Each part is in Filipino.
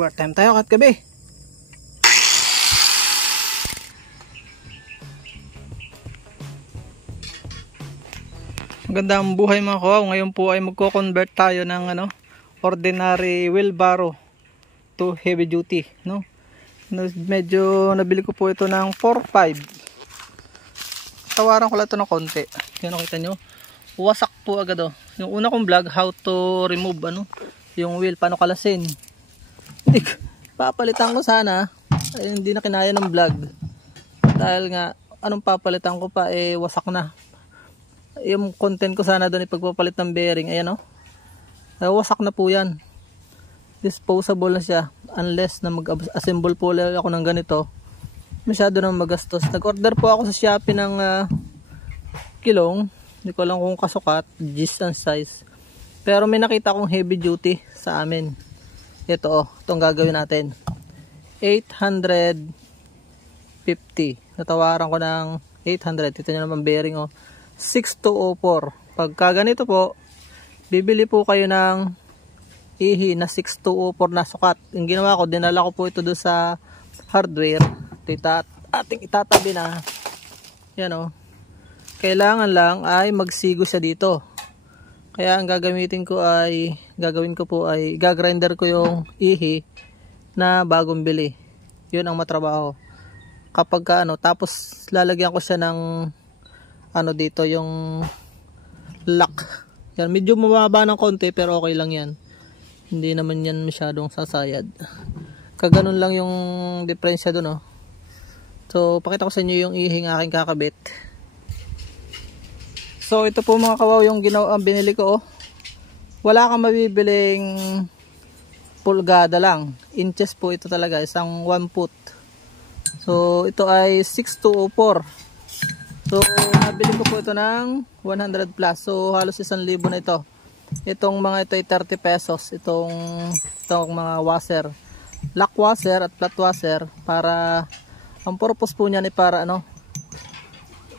Overtime tayo kat gabi. Magandang buhay mga kawaw. Ngayon po ay magko-convert tayo ng ordinary wheelbarrow to heavy duty, no? Medyo nabili ko po ito ng 4.5. Tawaran ko lang ito ng konti. Yan, nakita nyo, wasak po agad oh. Yung una kong vlog, how to remove yung wheel, paano kalasin. Papalitan ko sana, ay, hindi na kinaya ng vlog dahil nga anong papalitan ko pa, wasak na yung content ko. Sana doon ipagpapalit ng bearing, ayan wasak na po yan, disposable na siya, unless na mag-assemble po ako ng ganito, masyado nang magastos. Nag-order po ako sa Shopee ng kilong, hindi ko lang kung kasukat, gist and size, pero may nakita kong heavy duty sa amin. Ito itong gagawin natin, 850. Natawaran ko ng 800. Ito nyo naman bearing 6204. Pagka ganito po, bibili po kayo ng ihi na 6204 na sukat. Yung ginawa ko, dinala ko po ito doon sa hardware. Ating itatabi na. Yan kailangan lang ay magsigo siya dito. Kaya ang gagawin ko po ay gagrinder ko yung ihi na bagong bili. Yun ang matrabaho. Kapag tapos lalagyan ko siya ng dito yung lock. Yan, medyo mababa ng konti pero okay lang yan. Hindi naman yan masyadong sasayad. Kaganon lang yung diferensya doon So pakita ko sa inyo yung ihing aking kakabit. So ito po mga kawaw yung binili ko Wala kang mabibiling pulgada lang. Inches po ito talaga, isang 1 foot. So ito ay 6204. So nabili ko po ito ng 100 plus. So halos 1,000 na ito. Itong mga ito ay 30 pesos. Itong mga washer, lock washer at flat washer, para ang purpose po niyan ay para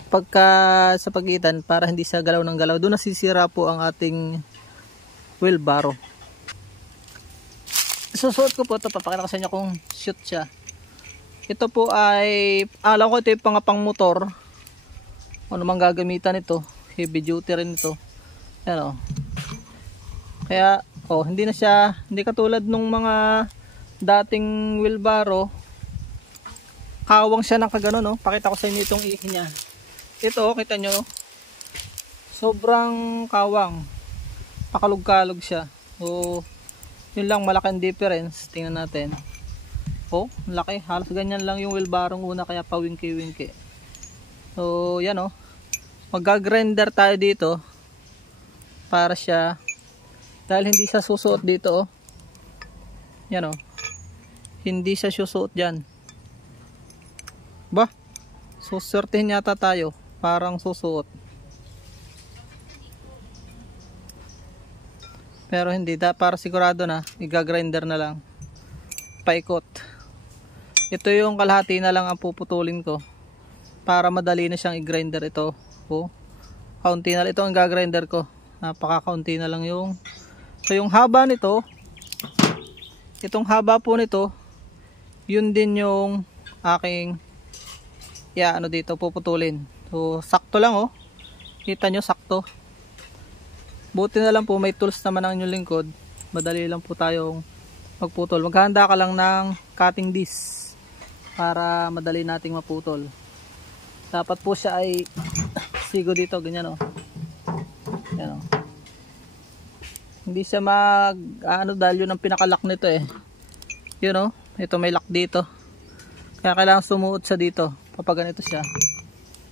pagka sa pagitan, para hindi siya galaw ng galaw. Doon nasisira po ang ating wheelbarrow. Susuot ko po ito, papakita ko sa inyo kung shoot siya. Ito po ay, alam ko ito yung pang motor. Ano mang gagamitan ito, heavy duty rin ito. Ayan Kaya hindi katulad nung mga dating wheelbarrow. Kawang siya ng kagano Pakita ko sa inyo itong ihi niya. Ito, kita nyo, sobrang kawang, pakalog-kalog siya. So yun lang, malaking difference. Tingnan natin. Laki, halos ganyan lang yung wheelbarrow una, kaya pawingki-wingki. So yan mag-grinder tayo dito para siya, dahil hindi siya susuot dito yan hindi siya susuot dyan. Susurtihin yata tayo, parang susuot, pero hindi, para sigurado na, i-grinder na lang, paikot. Ito yung kalahati na lang ang puputulin ko para madali na siyang i-grinder. Ito kaunti na, ito ang gagrinder ko, napaka-kaunti na lang yung, so yung haba nito, itong haba po nito, yun din yung aking dito puputulin. So sakto lang kita nyo, sakto. Buti na lang po may tools naman ang inyong lingkod, madali lang po tayong magputol. Maghahanda ka lang ng cutting disc para madali nating maputol. Dapat po siya ay sigo dito, ganyan yan hindi siya dahil yun ang pinakalock nito yun ito may lock dito, kaya kailangan sumuot siya dito kapag ganito siya.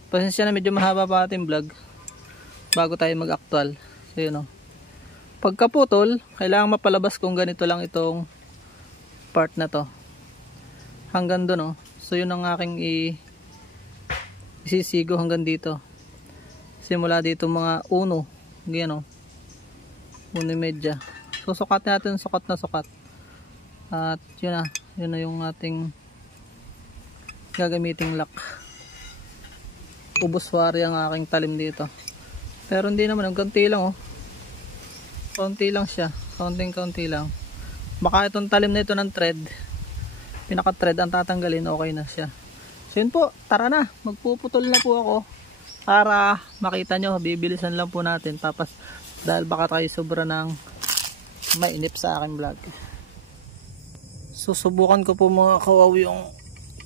Pasensya na, medyo mahaba pa ating vlog bago tayo mag-actual. So yun pagkaputol, kailangan mapalabas kung ganito lang itong part na to hanggang doon So yun ang aking isisigo hanggang dito, simula dito mga 1 ganyan 1.5. So sukatin natin, sukat na sukat, at yun na yung ating gagamiting lock. Ubos wari ang aking talim dito, pero hindi naman, konti lang konti lang siya, kaunting lang. Baka itong talim na ito ng thread, pinaka thread ang tatanggalin, okay na siya. So yun po, tara na, magpuputol na po ako para makita nyo, bibilisan lang po natin. Tapos dahil baka tayo sobra ng mainip sa aking vlog, susubukan ko po mga kawaw yung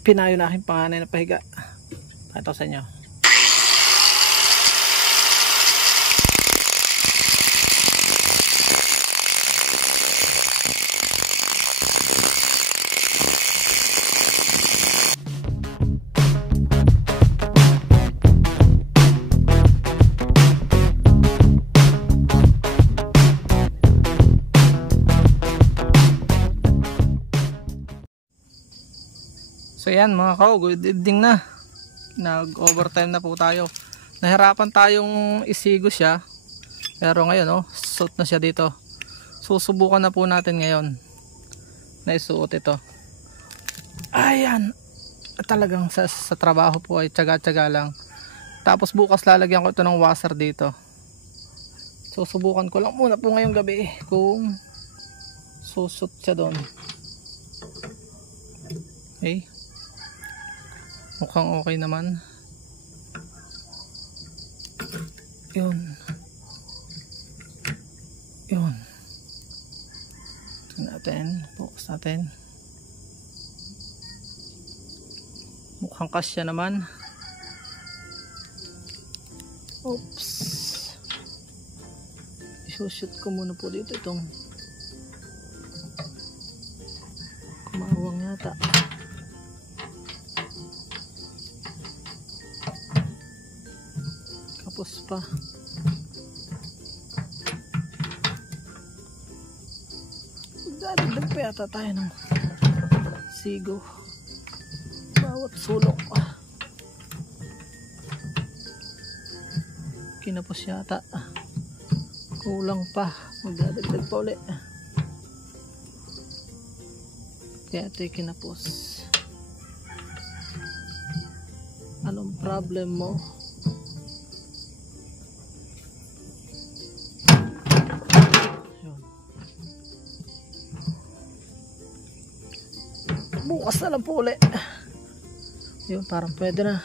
pinayo na aking panganay na pahiga. Ito sa inyo. So yan mga kaw, good evening na. Nag-overtime na po tayo. Nahirapan tayong isigo siya. Pero ngayon suot na siya dito. Susubukan na po natin ngayon na isuot ito. Ayan. Talagang sa trabaho po ay tsaga-tsaga lang. Tapos bukas lalagyan ko ito ng washer dito. Susubukan ko lang muna po ngayong gabi kung susot siya doon. Okay. Mukhang okay naman. Yun. Yun. Tingnan natin. Focus natin. Mukhang kasya naman. Oops. Isushoot ko muna po dito itong kumawang yata. Kapos pa. Dadagdag pa yata tayo ng sigo bawat sulok. Kinapos yata. Kulang pa. Magdadagdag pa ulit. Kaya ito kinapos. Anong problem mo? Bukas na lang po ulit. Yun, parang pwede na.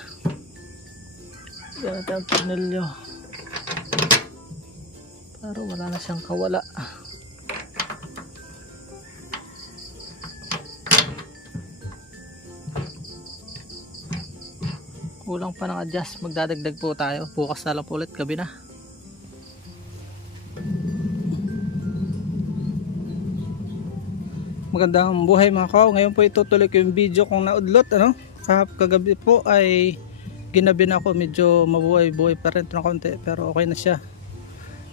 Ganyan natin ang tornilyo para wala na siyang kawala. Kulang pa ng adjust. Magdadagdag po tayo. Bukas na lang po ulit, gabi na. Magandang buhay mga kaw. Ngayon po itutuloy ko yung video kung naudlot. Kagabi po ay ginabi na ako. Medyo mabuhay-buhay pa rin ng konti, pero okay na siya.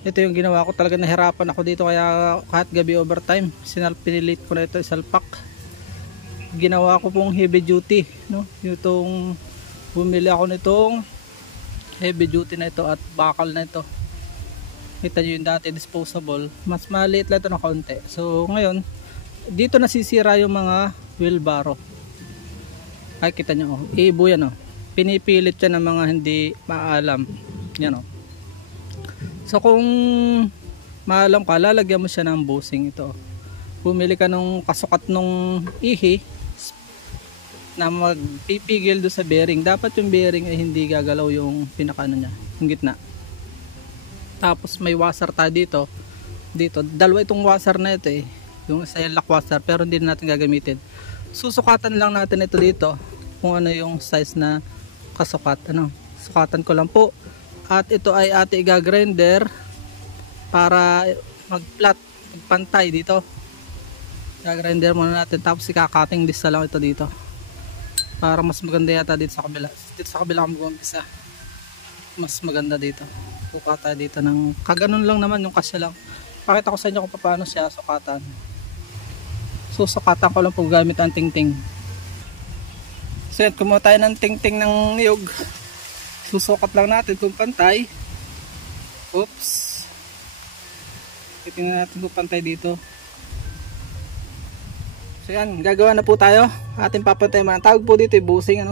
Ito yung ginawa ko. Talaga nahirapan ako dito, kaya kahit gabi overtime pinilit ko na ito isalpak. Ginawa ko pong heavy duty, itong bumili ako nitong heavy duty na ito at bakal na ito. Kita nyo yung dati disposable, mas maliit lang ito ng konti. So ngayon dito nasisira yung mga wheelbarrow. Ay, kita nyo, ibo yan, pinipilit yan ng mga hindi maalam. Yan, so kung maalam ka, lalagyan mo siya ng bushing. Ito, bumili ka nung kasukat nung ihi na magpipigil do sa bearing. Dapat yung bearing ay hindi gagalaw yung pinakano niya, yung gitna. Tapos may washer tayo dito. Dalawa itong washer na ito yung isa yung lock washer, pero hindi natin gagamitin. Susukatan lang natin ito dito kung ano yung size na kasukat. Sukatan ko lang po. At ito ay ate iga-grinder para mag-flat, magpantay dito. Iga-grinder muna natin, tapos ikakating lista lang ito dito para mas maganda yata dito sa kabila. Dito sa kabila kami gumampisa, mas maganda dito. Sukat tayo dito ng kaganon lang naman, yung kasya lang. Pakita ko sa inyo kung paano siya sukatan. Susukatan ko lang po gamit ang tingting. So yan, kumuha tayo ng tingting ng niyog. Susukat lang natin kung pantay. Oops. Titingnan natin kung pantay dito. So yan, gagawa na po tayo. Ating papantay man. Tawag po dito yung bushing,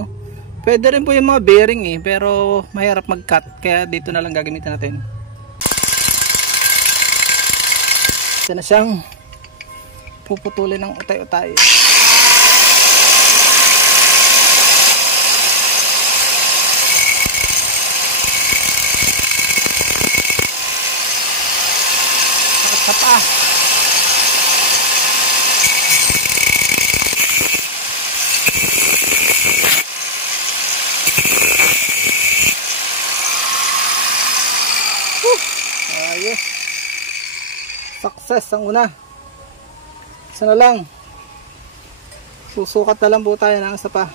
Pwede rin po yung mga bearing pero mahirap mag-cut. Kaya dito na lang gagamitin natin. Ito na siyang puputulin ng utay-utay. Sa pa. Ayos. Success ang una. Isa na lang. Susukat na lang po tayo ng isa pa.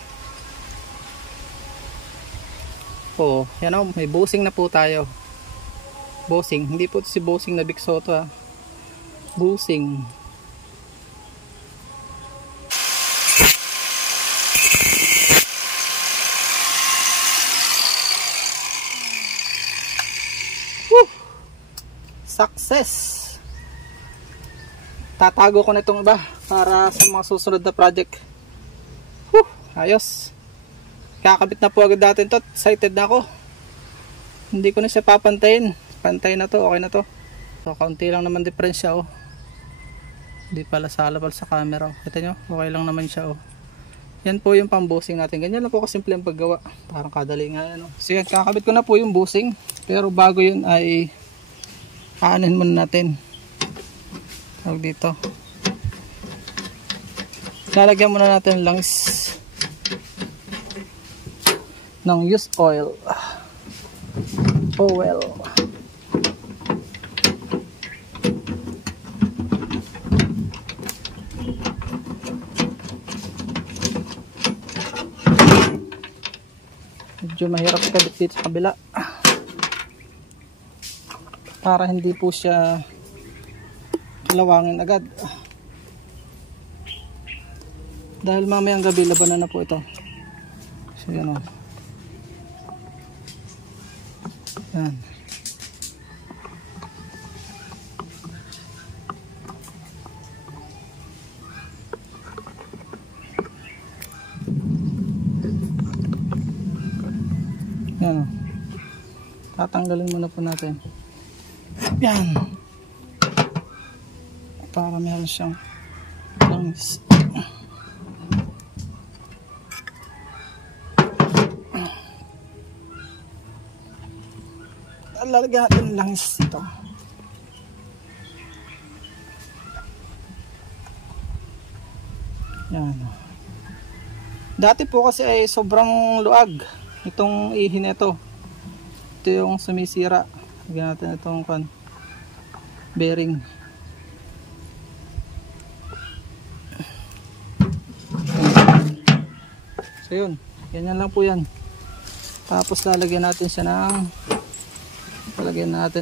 Oh, yan o, may bossing na po tayo. Bossing, hindi po ito si bossing na Big Soto ha. Bossing. Woo! Success. Tatago ko na itong iba para sa mga susunod na project. Woo! Ayos. Kakabit na po agad natin to. Excited na ako. Hindi ko na siya papantayin. Pantay na to, okay na to. So kaunti lang naman diferensya oh. Hindi pala salabal sa camera. Kita nyo, okay lang naman siya oh. Yan po yung pang-bossing natin. Ganyan lang po kasimple ang paggawa. Parang kadali nga yan oh. So yan, kakabit ko na po yung bossing. Pero bago yun ay aanin muna natin. Tawag dito. Lalagyan muna natin langis ng used oil. Oil. Medyo mahirap kabit dito sa kabila para hindi po siya kalawangin agad dahil mamayang gabi labanan na po ito. So yan o. Yan. Yan o. Tatanggalin muna po natin. Yan. Para meron siyang langis. Lalagyan natin ng langis ito. Yan. Dati po kasi ay sobrang luag itong ihi nito. Ito yung sumisira. Lagyan natin itong bearing. So yun, ganyan lang po yan. Tapos lalagyan natin siya ng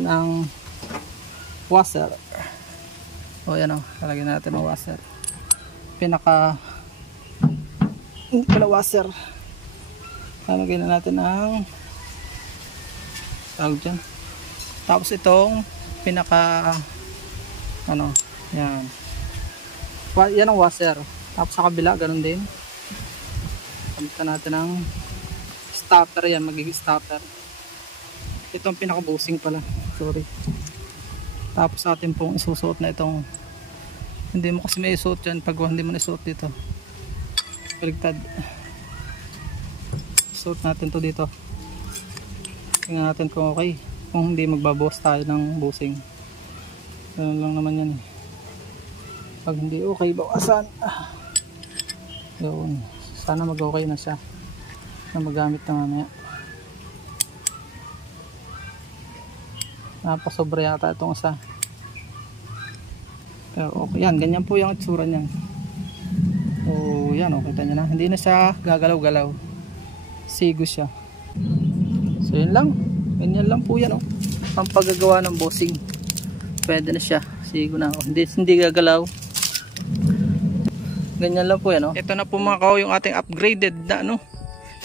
ang washer. O yan o, lalagyan natin ang washer. Pinaka washer. Lalagyan natin ang tawag dyan. Tapos itong pinaka yan. Yan ang washer. Tapos sa kabila ganun din. Palitan natin ang stopper, yan magiging stopper. Ito ang pinaka-bossing pala, sorry. Tapos atin pong isusuot na itong, hindi mo kasi may isuot yan pag hindi mo isuot dito, baligtad. Isuot natin to dito, tingnan natin kung okay, kung hindi magbabawas tayo ng bossing. Ganun lang naman yan eh. Pag hindi okay, bawasan. Yun, sana mag okay na siya na magamit na mamaya. Napasobra yata itong isa. Pero okay yan, ganyan po yung itsura niyan. So yan o, kita nyo na, hindi na siya gagalaw-galaw, sigo siya. So yun lang, ganyan lang po yan o, ang paggagawa ng bossing. Pwede na siya, sigo na o, hindi gagalaw. Ganyan lang po yan o. Ito na po mga kao yung ating upgraded na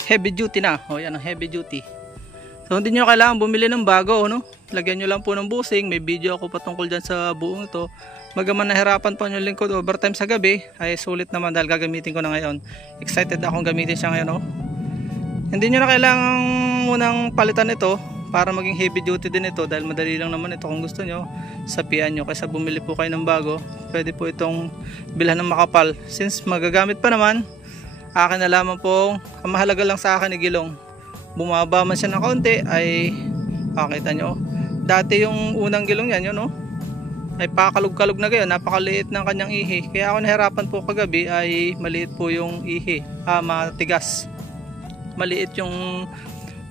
heavy duty na. O yan, heavy duty. So hindi nyo kailangan bumili ng bago, lagyan nyo lang po ng bossing. May video ako patungkol dyan sa buong ito. Magaman nahirapan pa nyo lingkod overtime sa gabi, ay sulit naman dahil gagamitin ko na ngayon. Excited akong gamitin siya ngayon. Hindi nyo na kailangan munang palitan ito para maging heavy duty din ito, dahil madali lang naman ito kung gusto nyo, sapian nyo kaysa bumili po kayo ng bago. Pwede po itong bilhan ng makapal, since magagamit pa naman. Akin na lamang po, ang mahalaga lang sa akin ni Gilong, bumaba man siya ng kaunti ay makita nyo. Dati yung unang Gilong yan, yun no, ay pakalug-kalug na gayon, napakaliit ng kanyang ihi. Kaya ako nahirapan po kagabi ay maliit po yung ihi, matigas, maliit yung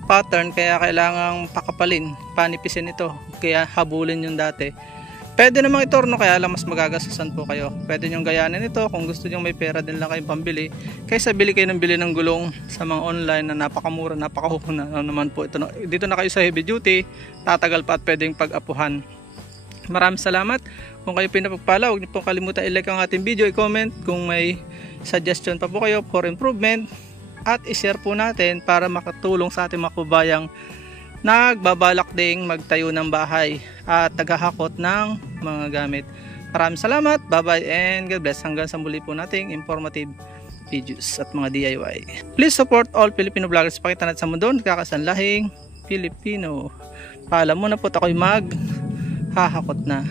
pattern, kaya kailangang pakapalin, panipisin ito, kaya habulin yung dati. Pwede namang itorno, kaya lang mas magagastusan po kayo. Pwede nyong gayanin ito kung gusto nyo, may pera din lang kayong pambili, kaysa bili kayo ng bili ng gulong sa mga online na napakamura, napakahuna naman po ito. Dito na kayo sa heavy duty, tatagal pa at pwedeng pag-apuhan. Maraming salamat. Kung kayo pinapagpala, huwag niyo pong kalimutan i-like ang ating video, i-comment kung may suggestion pa po kayo for improvement, at i-share po natin para makatulong sa ating mga kababayang nagbabalak ding magtayo ng bahay at naghahakot ng mga gamit. Maraming salamat, bye bye and God bless. Hanggang sa muli po nating informative videos at mga DIY. Please support all Filipino vloggers. Pakita natin sa mundo, nagkakasanlahing Filipino. Paalam mo na po, ako'y maghahakot na.